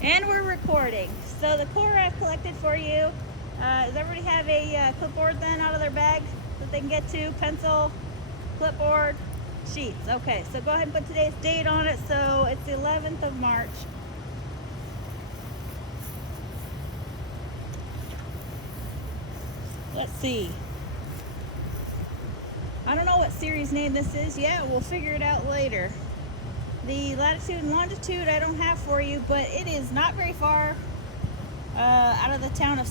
And we're recording. So the core I've collected for you, does everybody have a clipboard then out of their bag that they can get to? Pencil, clipboard, sheets. Okay, so go ahead and put today's date on it. So it's the 11th of March. Let's see. I don't know what series name this is yet. We'll figure it out later. The latitude and longitude I don't have for you, but it is not very far out of the town of,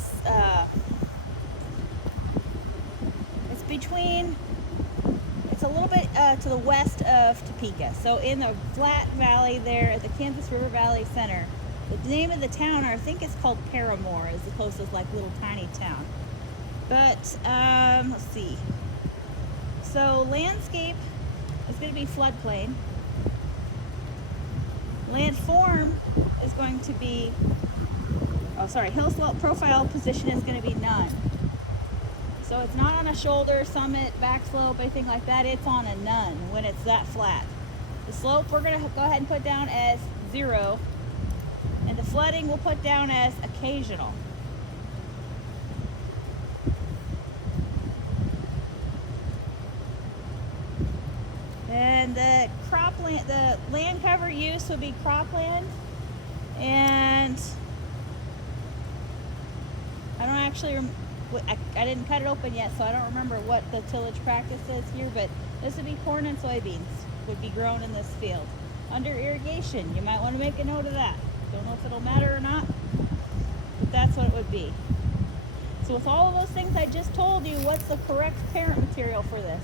it's a little bit to the west of Topeka. So in the flat valley there at the Kansas River Valley Center. The name of the town, I think it's called Paramore, is the closest like little tiny town. But let's see. So landscape is going to be floodplain. Landform is going to be, hill slope profile position is going to be none. So it's not on a shoulder, summit, back slope, anything like that. It's on a none when it's that flat. The slope we're going to go ahead and put down as 0. And the flooding we'll put down as occasional. And the cropland, the land cover use would be cropland. And I don't actually, I didn't cut it open yet, so I don't remember what the tillage practice is here, but this would be corn and soybeans would be grown in this field. Under irrigation, you might want to make a note of that. Don't know if it'll matter or not, but that's what it would be. So with all of those things I just told you, what's the correct parent material for this?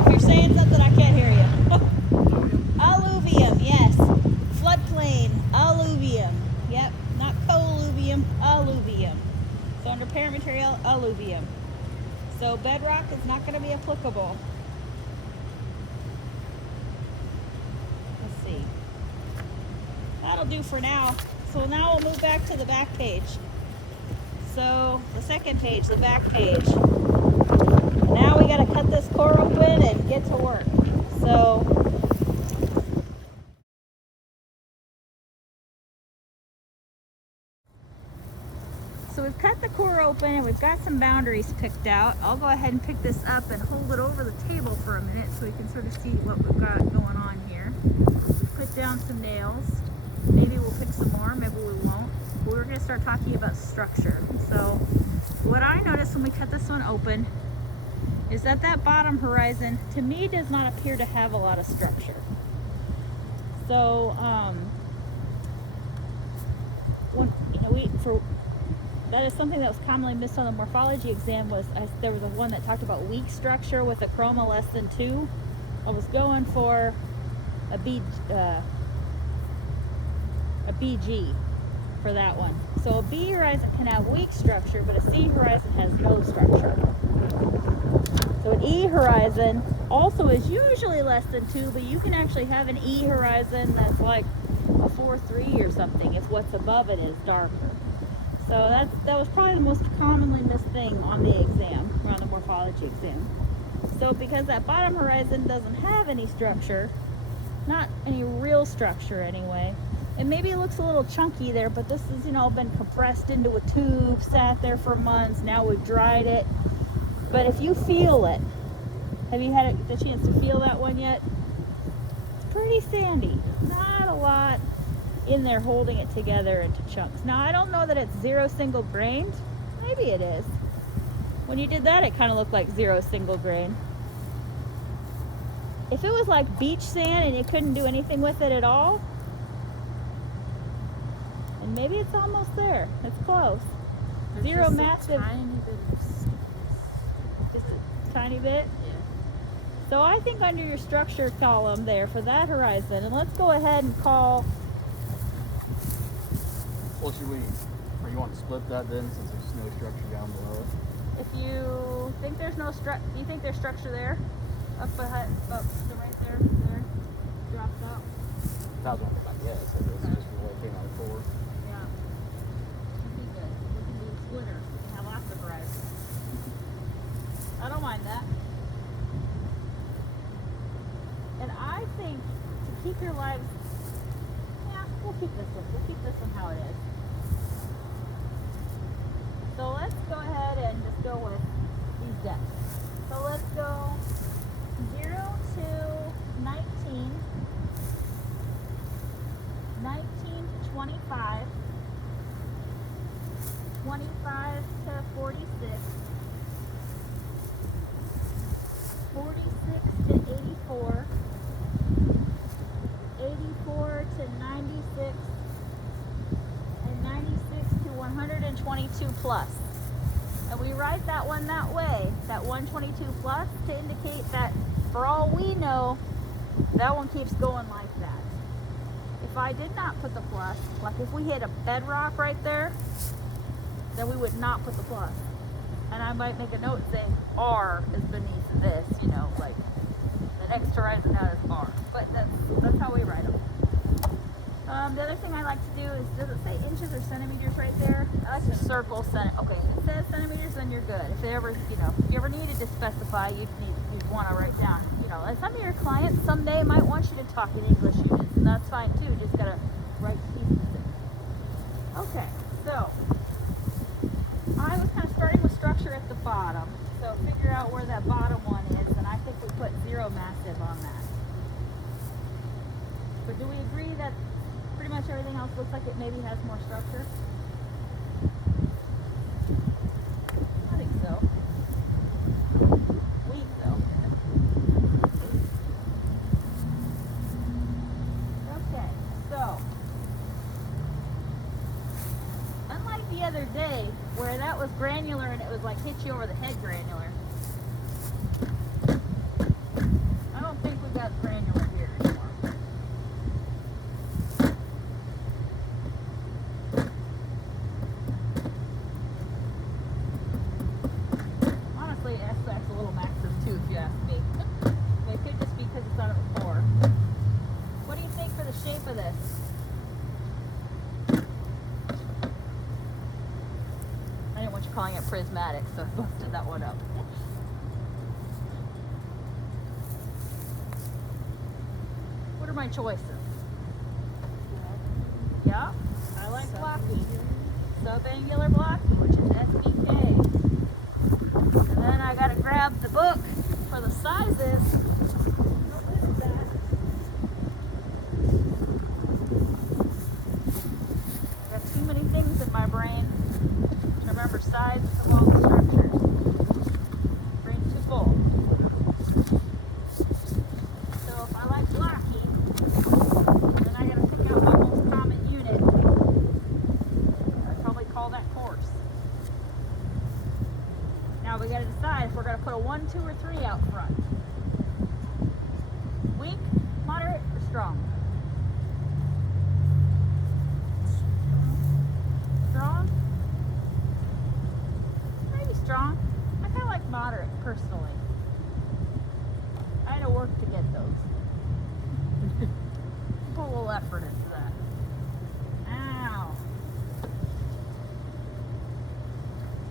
If you're saying something, I can't hear you. Alluvium, yes. Floodplain, alluvium. Yep, not colluvium, alluvium. So under parent material, alluvium. So bedrock is not going to be applicable. Let's see. That'll do for now. So now we'll move back to the back page. So the second page, the back page. Now we got to cut this core open and get to work. So we've cut the core open and we've got some boundaries picked out. I'll go ahead and pick this up and hold it over the table for a minute so we can sort of see what we've got going on here. We've put down some nails. Maybe we'll pick some more, maybe we won't. But we're going to start talking about structure. So what I noticed when we cut this one open is that bottom horizon, to me, does not appear to have a lot of structure. So, that is something that was commonly missed on the morphology exam. There was one that talked about weak structure with a chroma less than 2. I was going for a BG for that one. So a B horizon can have weak structure, but a C horizon has no structure. So an E horizon also is usually less than 2, but you can actually have an E horizon that's like a 4-3 or something if what's above it is darker. So that was probably the most commonly missed thing on the exam, or on the morphology exam. So because that bottom horizon doesn't have any structure, not any real structure anyway, and maybe it looks a little chunky there, but this has, been compressed into a tube, sat there for months, now we've dried it. But if you feel it, have you had the chance to feel that one yet? It's pretty sandy, not a lot in there holding it together into chunks. Now I don't know that it's 0 single grained. Maybe it is. When you did that, it kind of looked like 0 single grain. If it was like beach sand and you couldn't do anything with it at all, and maybe it's almost there. It's close. There's 0 massive. Tiny bit of stickiness. Just a tiny bit. Yeah. So I think under your structure column there for that horizon, and let's go ahead and call. Well, or you want to split that then, since there's no structure down below it? If you think there's no do you think there's structure there? Up the right there, drops out. That was my guess. This is just the way it came out of the core. Yeah. Should be good. We can do splitters. We can have lots of horizons. I don't mind that. think to keep your lives, yeah, we'll keep this one. We'll keep this one how it is. So let's go ahead and just go with these depths. So let's go 0 to 19, 19 to 25, 25 to 46, 46 to 84, 84 to 96, and 96 to 122 plus. And we write that one that way, that 122 plus, to indicate that for all we know, that one keeps going like that. If I did not put the plus, like if we hit a bedrock right there, then we would not put the plus. And I might make a note saying R is beneath this, you know, like the next horizon down is R. But that's how we write them. The other thing I like to do is, does it say inches or centimeters right there? I like to circle okay, if it says centimeters, then you're good. If they ever, you know, if you ever needed to specify, you'd want to write down, you know, and some of your clients someday might want you to talk in English units, and that's fine too. Just gotta write pieces. Okay, so I was kind of starting with structure at the bottom, so figure out where that bottom one is, and I think we put 0 massive on that. But do we agree that pretty much everything else looks like it maybe has more structure? I think so. Weak though. Okay, so unlike the other day where that was granular and it was like hit you over the head granular, I don't think we got granular here anymore. Honestly, SX a little massive too, if you ask me. But it could just be because it's out of the floor. What do you think for the shape of this? I didn't want you calling it prismatic, so I busted that one up. What are my choices? Yeah, I like blocky. Subangular blocky, which is SBK. And then I gotta grab the book for the sizes. What is that? I got too many things in my brain to remember sizes of all the structures. Brain's too full. So if I like blocky, then I gotta pick out my most common unit. I'd probably call that coarse. Now we gotta decide if we're gonna put a 1, 2, or 3 out front. Weak, moderate, or strong? Strong? Maybe strong. I kinda like moderate personally. I had to work to get those. Put a little effort into that. Ow.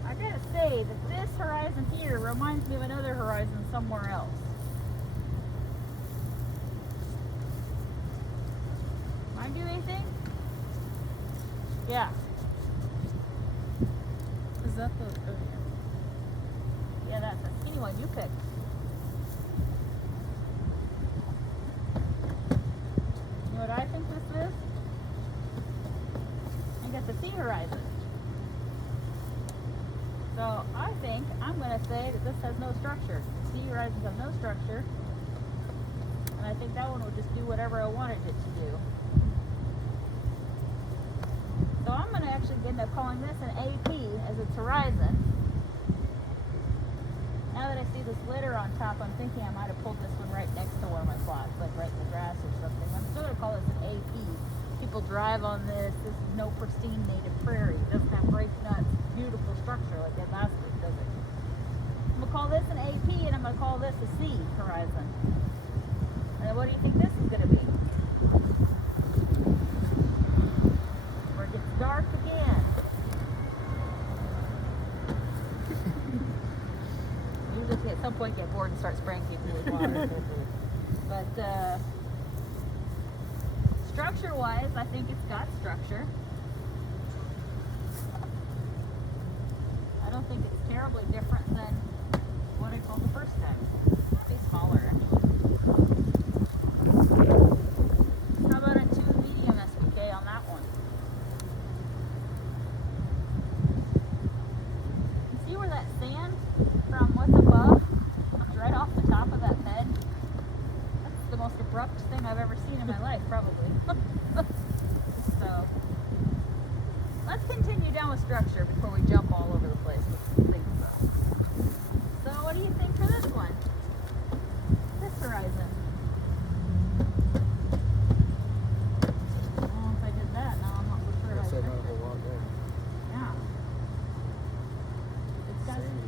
I gotta say that this horizon here reminds me of another horizon somewhere else. Mind you anything? Yeah. Is that the? Yeah, that's a skinny one you picked. You know what I think this is? I think that's a sea horizon. So I think I'm going to say that this has no structure. Sea horizons have no structure. And I think that one will just do whatever I wanted it to do. So I'm going to actually end up calling this an AP as its horizon. Now that I see this litter on top, I'm thinking I might have pulled this one right next to one of my plots, like right in the grass or something. I'm still going to call this an AP. People drive on this. This is no pristine native prairie. It doesn't have break nuts, beautiful structure like that last week, does it? I'm going to call this an AP, and I'm going to call this a C horizon. And what do you think this is going to be? Where it gets dark again. Usually at some point get bored and start spraying people with water. But structure-wise, I think it's got structure. I don't think it's terribly different than what I called the first time. It's smaller, actually. How about a 2 medium SPK on that one? You see where that sand from what's above comes right off the top of that bed? That's the most abrupt thing I've ever seen in my life, probably. So, let's continue down with structure before we jump all over the place with things. So, what do you think for this one? This horizon. Well, if I did that, now I'm not sure I I said picked not a it. whole lot there. Yeah. It's got Sandy.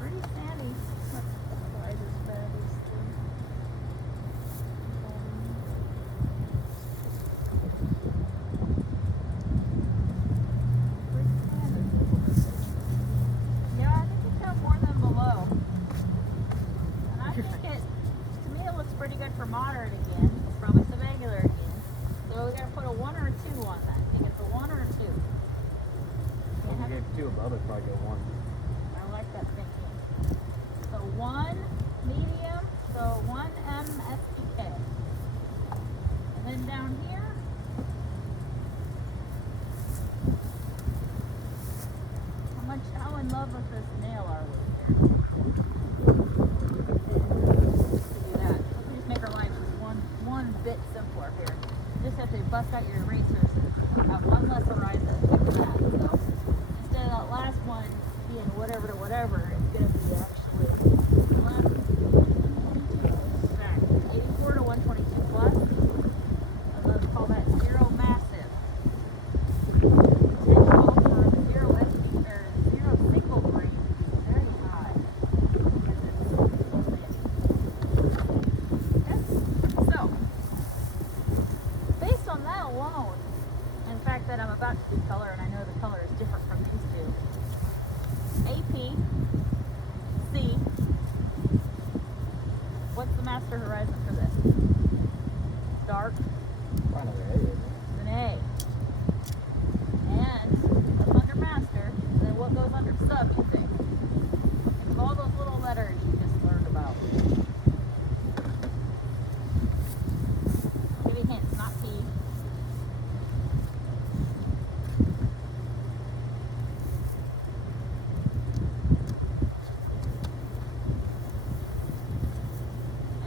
pretty sandy. Why this bed is Pretty sandy. Yeah, I think it's got more than below. And I think it, to me, it looks pretty good for moderate again. It's probably subangular again. So we're gonna put a 1 or a 2 on that. Think it's a 1 or a 2. When Can't you have- get 2 above it, probably go 1. I like that thinking. So 1 medium, so 1 MSPK. And then down here, how in love with this nail are we here? To do that. Let me just make our life just one bit simpler here. You just have to bust out your erasers and have one less horizon. Look at that. So instead of that last one being whatever to whatever, it's gonna be actually left back 84 to 122 plus. And let's call that zero massive. Potential for the zero SP or zero single grain is very high. Because it's so thin. Yes. So based on that alone, and the fact that I'm about to do color and I know the color is different from these two, AP, C, what's the master horizon for this? Dark, Probably another A, isn't it? it's an A. And that's under master, then what goes under sub, you think? Think of all those little letters you just learned about. Give you hints, not P.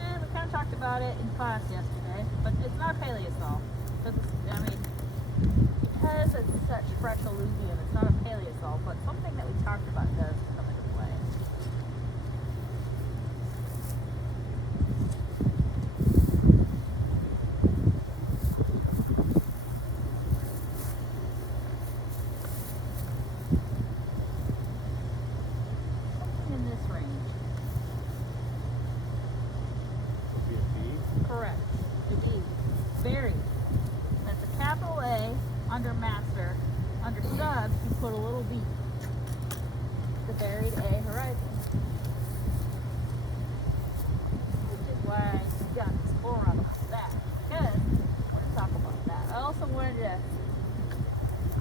And we kind of talked about it in class yesterday, but it's not paleosol. Because because it's such fresh alluvium, it's not a paleosol, but something that we talked about does come into play. Something in this range. Would be a B. Correct. To be buried. That's a capital A under master. Under sub, you put a little b. The buried A horizon. Which is why I got this forum about that. Because I want to talk about that. I also wanted to.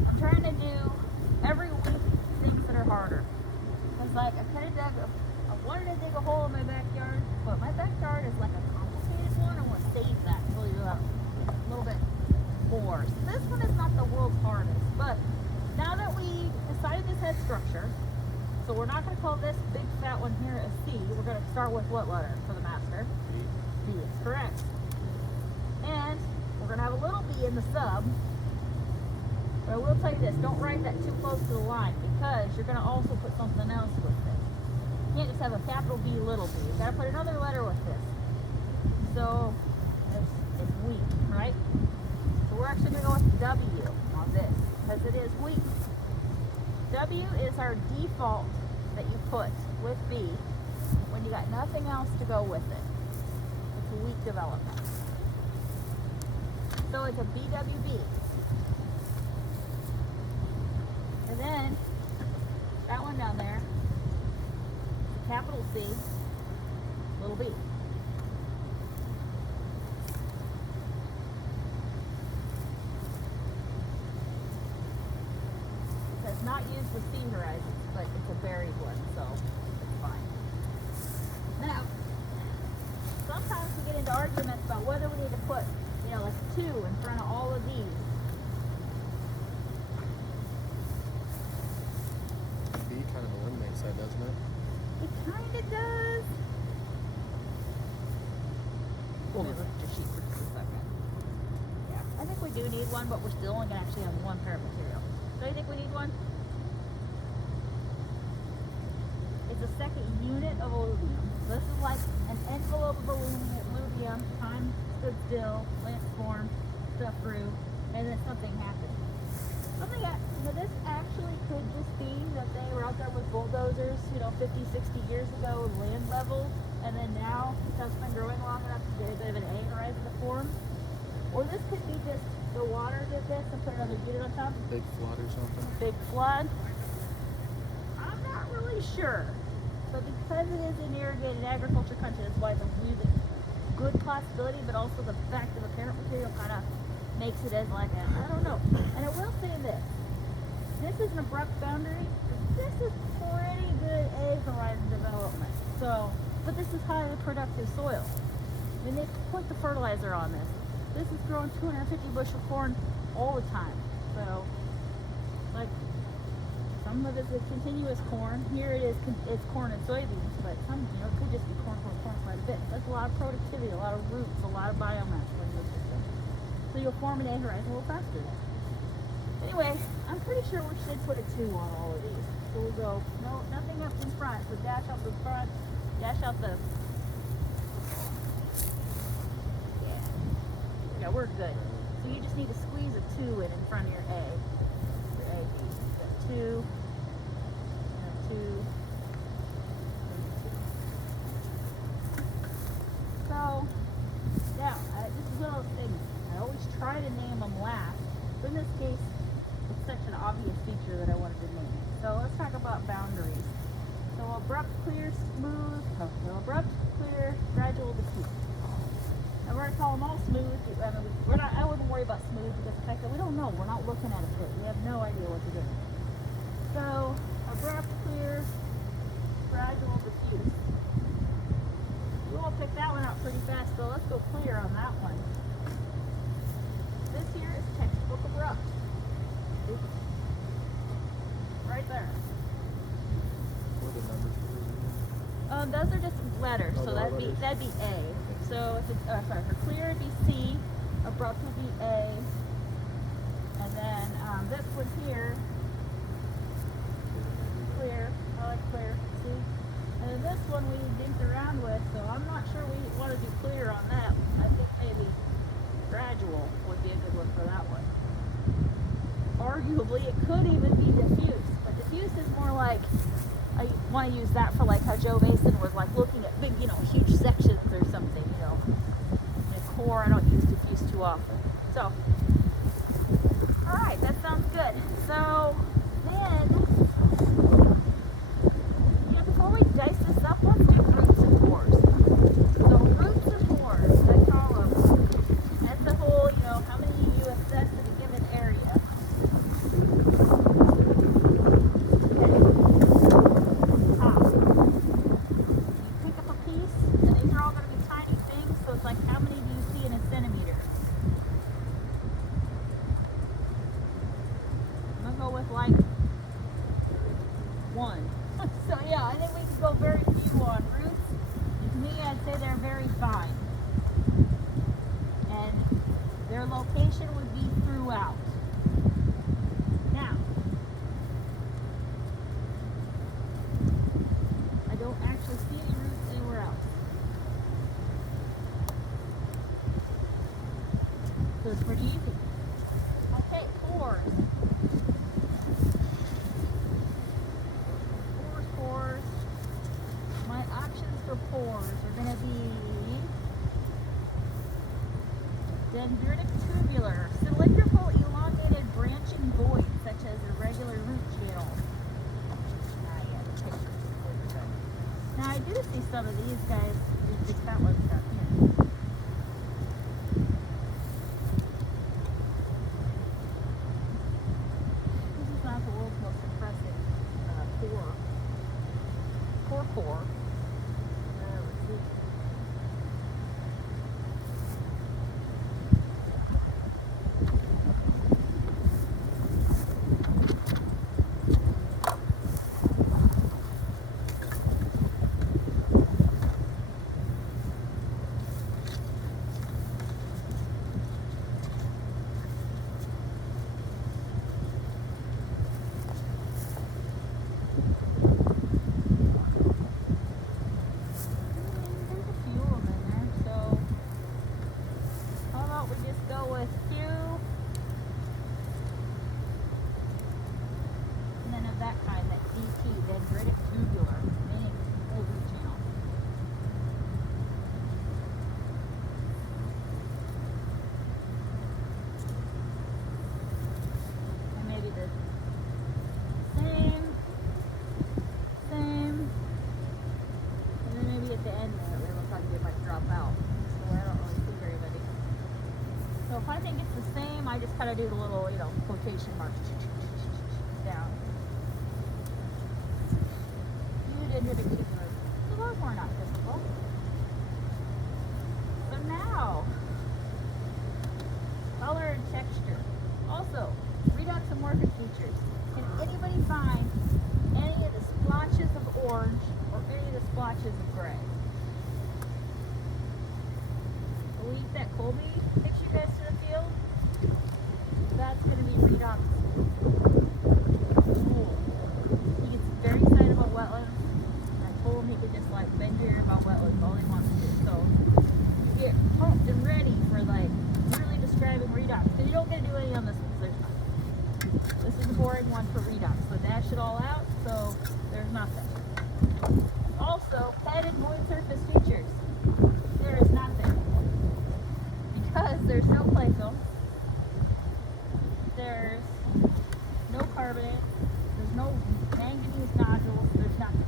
I'm trying to do every week things that are harder. Because like I kind of I wanted to dig a hole in my backyard, but my backyard is like a complicated one. I want to save that until you have a little bit more. So this one is not the world's hardest, but now that we decided this had structure, so we're not going to call this big fat one here a C. We're going to start with what letter for the master? B is correct. And we're going to have a little b in the sub. But I will tell you this, don't write that too close to the line because you're going to also put something else with it. You can't just have a capital B, little b. You've got to put another letter with this. So it's weak, right? So we're actually going to go with W on this because it is weak. W is our default that you put with B when you got nothing else to go with it. It's a weak development. So it's a BWB. And then that one down there, capital C, little b. with sea horizons, but it's a buried one, so it's fine. Now, sometimes we get into arguments about whether we need to put, you know, like 2 in front of all of these. B kind of eliminates that, doesn't it? It kind of does. Let me look at your sheet for just a second. Yeah, I think we do need one, but we're still only going to actually have 1 pair of material. Do you think we need one? It's a second unit of aluminum. So this is like an envelope of aluminum. Time stood still, plants formed, stuff grew, and then something happened. Something that, you know, this actually could just be that they were out there with bulldozers, you know, 50, 60 years ago, land level, and then now, because it's been growing long enough to get a bit of an A horizon to form. Or this could be just the water did this and put another unit on top. Big flood or something. Big flood. I'm not really sure. But because it is an irrigated agriculture country, that's why it's a really good possibility, but also the fact of the parent material kind of makes it as like a, I don't know. And I will say this is an abrupt boundary. This is pretty good A horizon development. So, but this is highly productive soil. I mean, they put the fertilizer on this. This is growing 250 bushel corn all the time. So, like, some of it's a continuous corn. Here it is, it's corn and soybeans, but some, you know, it could just be corn quite a bit. That's a lot of productivity, a lot of roots, a lot of biomass in the system. So you'll form an A horizon a little faster then. Anyway, I'm pretty sure we should put a 2 on all of these. So we'll go, no, nothing up in front. So dash out the front, dash out the, yeah, we're good. So you just need to squeeze a 2 in front of your A. Your A, B. You got 2. 2. So, yeah, this is one of those things. I always try to name them last, but in this case, it's such an obvious feature that I wanted to name it. So let's talk about boundaries. So abrupt, clear, smooth. No, abrupt, clear, gradual, diffuse. And we're gonna call them all smooth. I mean, we're not. I wouldn't worry about smooth because the fact that we don't know. We're not looking at a pit. We have no idea what to do. So abrupt, clear, gradual, diffuse. We won't pick that one out pretty fast, so let's go clear on that one. This here is textbook abrupt. Oops. Right there. What are the numbers for those? Those are just letters, Oh, so they're that'd be A. So if it's sorry, for clear it'd be C, abrupt would be A, and then this one here, clear. I like clear. See, and then this one we dinked around with, so I'm not sure we want to do clear on that. I think maybe gradual would be a good one for that one. Arguably, it could even be diffuse, but diffuse is more like. I want to use that for like how Joe Mason was like looking at big, you know, huge sections or something, you know. In a core, I don't use diffuse too often. So, all right, that sounds good. So then, you know, before we dice this up, let's do roots and pores. So roots and pores, I call them. That's the whole, you know, how many you assess in a given area. Like 1. So yeah, I think we can go very few on roots. To me, I'd say they're very fine. And their location would be throughout. Now, I don't actually see any roots anywhere else. So it's pretty easy. Okay, pores. My options for pores are going to be dendritic tubular, cylindrical, elongated, branching void, such as irregular root channels. Now I do see some of these guys, these catalogs down here. This is not the world's most impressive. drop out. So I don't really see very many. So if I think it's the same, I just kind of do the little, you know, quotation marks down. You did your big secret. So those were not difficult. So now, color and texture. Also, Redux and working features. Can anybody find any of the splotches of orange or any of the splotches of gray? Believe that Colby takes you guys to the field. That's going to be Redux. Cool. He gets very excited about wetlands. I told him he could just like bend your ear about wetlands all he wants to. So you get pumped and ready for like really describing Redux. Because you don't get to do any on this position. This is the boring one for Redux. So dash it all out. So there's nothing. Also, head and void surface features. There is nothing. Because there's no clay film, there's no carbonate, there's no manganese nodules, there's nothing.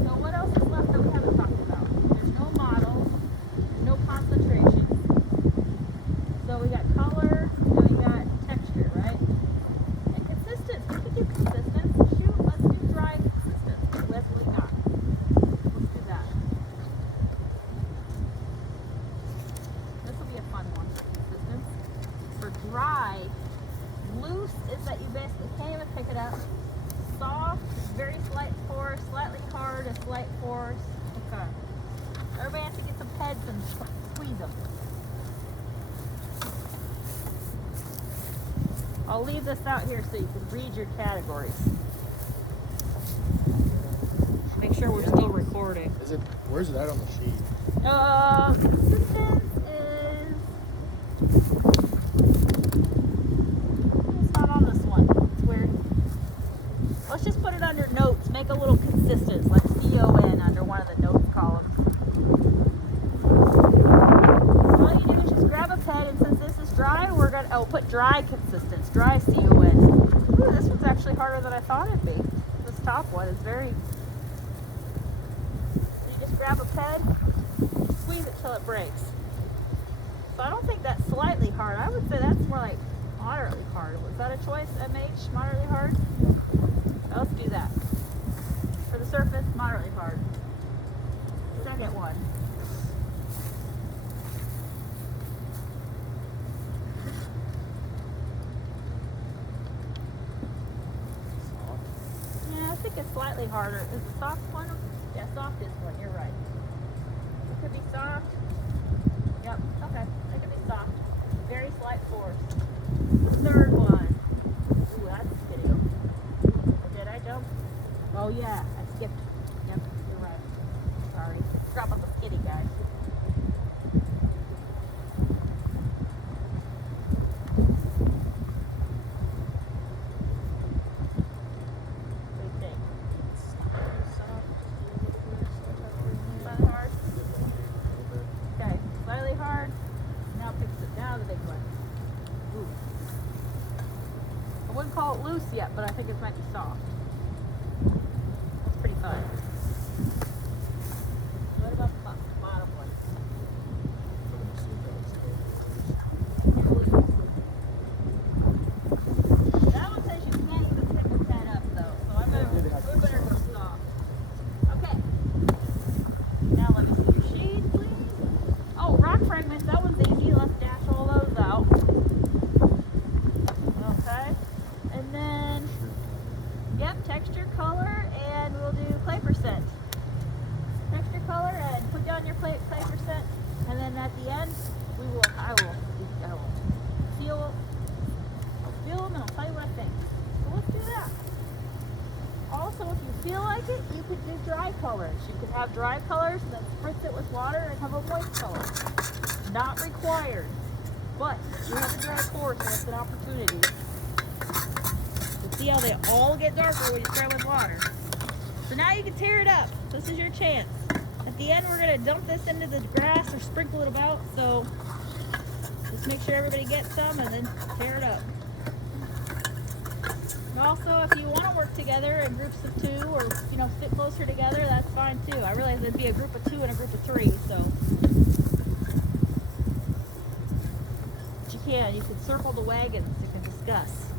So what else is left that we haven't talked about? There's no models, no concentration. So we got color and we got texture, right? And consistence. We could do consistence. Shoot, let's do dry consistence. Let's leave that. Let's do that. This will be a fun one for consistence. For dry, loose is that you basically can't even pick it up. Soft, very slight force, slightly hard, a slight force. Okay. Everybody has to get some heads and squeeze them. I'll leave this out here so you can read your categories. Make sure we're still recording. Is it? Where's it at on the sheet? Consistence is. It's not on this one. It's weird. Let's just put it under notes. Make a little consistence, like CON under one of the notes columns. All you do is just grab a pen, and since this is dry, we're gonna put dry consistence, dry CON. Ooh, this one's actually harder than I thought it'd be. This top one is very. Grab a pen, squeeze it till it breaks. So I don't think that's slightly hard. I would say that's more like moderately hard. Was that a choice, MH? Moderately hard? Now let's do that. For the surface, moderately hard. Second one. Yeah, I think it's slightly harder. Is the soft one? Yeah, soft is one. You're right. It could be soft. Yep. Okay. It could be soft. Very slight force. The third one. Ooh, that's a skitty. Or did I jump? Oh yeah, I skipped. Yep. You're right. Sorry. Drop up the skitty, guys. I wouldn't call it loose yet, but I think it's meant to be soft. It's pretty fun. What about the bottom one? That one says you can't even pick the pen up though, so I'm gonna better go soft. Okay. Now let me see your shade, please. Oh, rock fragments, that one's easy. Let's dash all those out. Okay. And then, yep, texture, color, and we'll do clay percent. Texture, color, and put down your clay percent. And then at the end, I will feel them and I'll tell you what I think. So let's do that. Also, if you feel like it, you could do dry colors. You could have dry colors and then spritz it with water and have a moist color. Not required, but you have a dry course and it's an opportunity. See how they all get darker when you spray with water. So now you can tear it up. This is your chance. At the end, we're going to dump this into the grass or sprinkle it about. So just make sure everybody gets some and then tear it up. And also, if you want to work work together in groups of 2 or, you know, sit closer together, that's fine too. I realize it'd be a group of 2 and a group of 3, so. But you can circle the wagons, you can discuss.